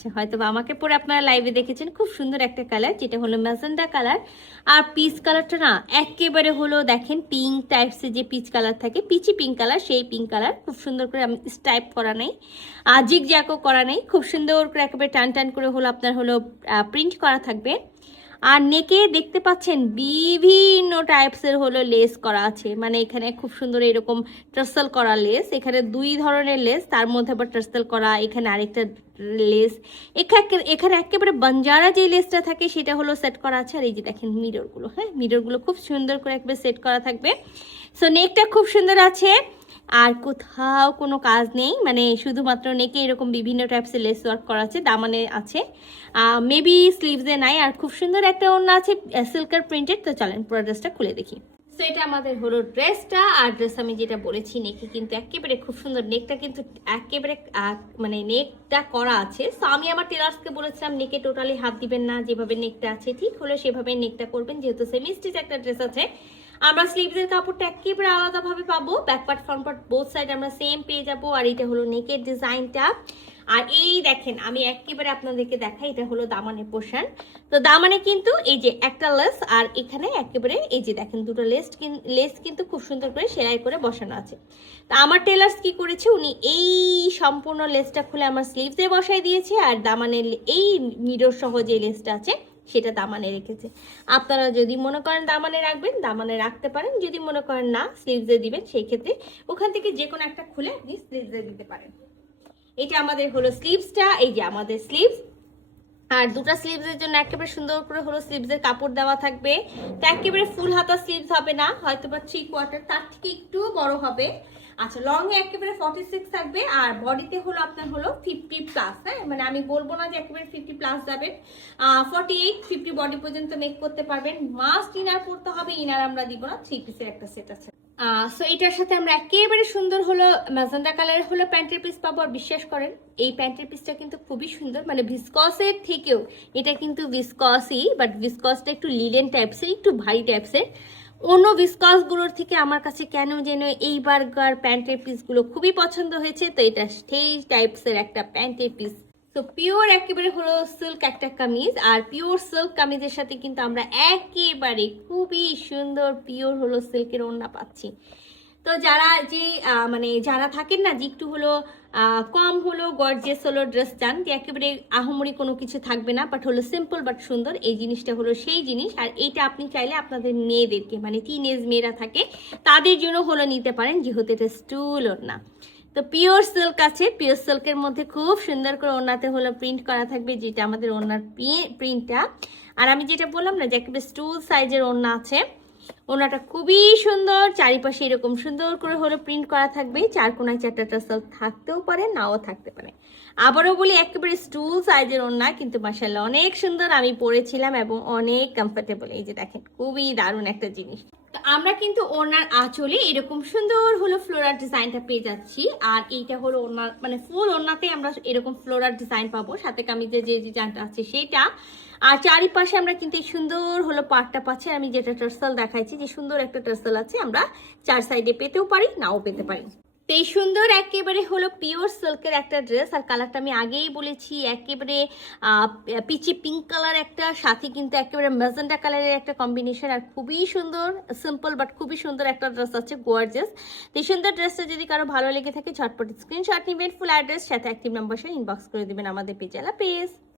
হয়তোবা আমাকে পরে আপনারা লাইভে দেখেছেন, খুব সুন্দর একটা কালার, যেটা হলো ম্যাজেন্ডা কালার। আর পিচ কালারটা না একেবারে হলো দেখেন পিঙ্ক টাইপসের, যে পিচ কালার থাকে, পিচি পিঙ্ক কালার, সেই পিঙ্ক কালার। খুব সুন্দর করে আমি স্টাইপ করা নেই, আর জিগ জ্যাকও করা নেই, খুব সুন্দর করে একেবারে টান টান করে হলো আপনার হলো প্রিন্ট করা থাকবে। আর নেকে দেখতে পাচ্ছেন বিভিন্ন টাইপসের হলো লেস করা আছে, মানে এখানে খুব সুন্দর এরকম টার্সেল করা লেস, এখানে দুই ধরনের লেস, তার মধ্যে আবার টার্সেল করা, এখানে আরেকটা লেস, এখানে একেবারে বাঞ্জারা যে লেসটা থাকে সেটা হলো সেট করা আছে। আর এই যে দেখেন মিররগুলো, হ্যাঁ মিররগুলো খুব সুন্দর করে একেবারে সেট করা থাকবে। সো নেকটা খুব সুন্দর আছে, আর কোথাও কোনো কাজ নেই, মানে শুধুমাত্র নেকে এরকম বিভিন্ন টাইপসের লেস ওয়ার্ক করা আছে, দামানে আছে, মেবি স্লিভসে নাই। আর খুব সুন্দর একটা ওড়না আছে সিল্কের প্রিন্টেড। তো চলেন পুরো ড্রেসটা খুলে দেখি। সো এটা আমাদের হলো ড্রেসটা। আর ড্রেস আমি যেটা বলেছি নেকে কিন্তু একেবারে খুব সুন্দর, নেকটা কিন্তু একেবারে মানে নেকটা করা আছে। সো আমি আমার টেলার্সকে বলেছিলাম নেকে টোটালি হাত দিবেন না, যেভাবে নেকটা আছে ঠিক হলো সেভাবে নেকটা করবেন, যেহেতু সেমি স্টিচ একটা ড্রেস আছে। আমরা স্লিভসের কাপড়টা একেবারে আলাদাভাবে পাবো, back part front part both side আমরা সেম পেয়ে যাবো। আর এটা হলো নেকের ডিজাইনটা। আর এই দেখেন আমি একেবারে আপনাদেরকে দেখাই, এটা হলো দামানের পোর্শন। তো দামানে কিন্তু এই যে একটা লেস, আর এখানে একেবারে এই যে দেখেন দুটো লেস কিন্তু খুব সুন্দর করে সেলাই করে বসানো আছে। তো আমার টেলার্স কি করেছে, উনি এই সম্পূর্ণ লেসটা খুলে আমার স্লিভসে বসাই দিয়েছে, আর দামানের এই মিরর সহ যে লেসটা আছে সেটা দামানে রেখেছে। আপনারা যদি মনে করেন দামানে রাখবেন, দামানে রাখতে পারেন, যদি মনে করেন না স্লিভসে দিবেন, সেই ক্ষেত্রে ওখান থেকে যে কোনো একটা খুলে আপনি স্লিভসে দিতে পারেন। এটা আমাদের হলো স্লিভসটা, এই যে আমাদের স্লিভস। আর দুটো স্লিভসের জন্য একেবারে সুন্দর করে হলো স্লিভসের কাপড় দেওয়া থাকবে। তো একেবারে ফুল হাতা স্লিভস হবে না, হয়তো বা 3/4, তার থেকে একটু বড় হবে। আচ্ছা, লং এ একেবারে 46 থাকবে, আর বডিতে হলো আপনার হলো 50+। হ্যাঁ, মানে আমি বলবো না যে একেবারে 50+ যাবেন, 48-50 বডি পর্যন্ত মেক করতে পারবেন। মাস্ট ইনার পরতে হবে, ইনার আমরা দিব না, 3 পিসের একটা সেট আছে। সো এটার সাথে আমরা একেবারে সুন্দর হলো ম্যাজেন্ডা কালারের হলো প্যান্টের পিস পাবো। আর বিশ্বাস করেন এই প্যান্টের পিসটা কিন্তু খুবই সুন্দর, মানে ভিসকসের থেকেও এটা কিন্তু ভিসকসই, বাট ভিসকসটা একটু লিলেন টাইপসের, একটু ভারী টাইপসের। অন্য ভিসকসগুলোর থেকে আমার কাছে কেন যেন এই বার্গার প্যান্টের পিসগুলো খুবই পছন্দ হয়েছে। তো এটা সেই টাইপসের একটা প্যান্টের পিস। তো পিওর একেবারে হলো সিল্ক একটা কামিজ, আর পিওর সিল্ক কামিজের সাথে কিন্তু আমরা একেবারে খুবই সুন্দর পিওর হলো সিল্কের ওড়না পাচ্ছি। তো যারা যে মানে যারা থাকেন না যে একটু হলো কম হলো গর্জিয়াস হলো ড্রেস চান, যে একেবারে আহামরি কোনো কিছু থাকবে না, বাট হলো সিম্পল বাট সুন্দর, এই জিনিসটা হলো সেই জিনিস। আর এইটা আপনি চাইলে আপনাদের মেয়েদেরকে, মানে টিনেজ মেয়েরা থাকে তাদের জন্য হলো নিতে পারেন, যেহেতু এটা স্টুল ওড়না। তো পিওর সিল্ক আছে, পিওর সিল্কের মধ্যে খুব সুন্দর করে ওড়নাতে হলো প্রিন্ট করা থাকবে, যেটা আমাদের ওড়নার প্রিন্টটা। আর আমি যেটা বললাম না যে একেবারে স্টুল সাইজের ওড়না আছে, ওড়নাটা খুবই সুন্দর, চারিপাশে এরকম সুন্দর করে হলো প্রিন্ট করা থাকবে, চার কোনায় 4টা টার্সেল থাকতেও পারে, নাও থাকতে পারে। আবারও বলি একেবারে স্টুল সাইজের ওড়না, কিন্তু মাশাআল্লাহ অনেক সুন্দর, আমি পরেছিলাম এবং অনেক কমফোর্টেবল। এই যে দেখেন খুবই দারুণ একটা জিনিস। তো আমরা কিন্তু ওড়নার আঁচলে এরকম সুন্দর হলো ফ্লোরাল ডিজাইনটা পেয়ে যাচ্ছি। আর এইটা হলো ওড়নার মানে ফুল ওড়নাতে আমরা এরকম ফ্লোরাল ডিজাইন পাবো, সাথে কামিজে যে ডিজাইনটা আছে সেটা। আর চারিপাশে আমরা কিন্তু এই সুন্দর হলো পাটটা পাচ্ছি। আমি যেটা টার্সেল দেখাইছি, যে সুন্দর একটা টার্সেল আছে, আমরা 4 সাইডে পেতেও পারি, নাও পেতে পারি। তো এই সুন্দর একেবারে হলো পিওর সিল্কের একটা ড্রেস। আর কালারটা আমি আগেই বলেছি একেবারে পিচি পিঙ্ক কালার একটা, সাথে কিন্তু একেবারে ম্যাজেন্ডা কালারের একটা কম্বিনেশন। আর খুবই সুন্দর, সিম্পল বাট খুবই সুন্দর একটা ড্রেস আছে, গর্জিয়াস। তো এই সুন্দর ড্রেসটা যদি কারো ভালো লেগে থাকে ঝটপট স্ক্রিনশট নেবেন, ফুল অ্যাড্রেস সাথে অ্যাক্টিভ নাম্বার ইনবক্স করে দিবেন আমাদের পেজে। আল্লাহ হাফেজ।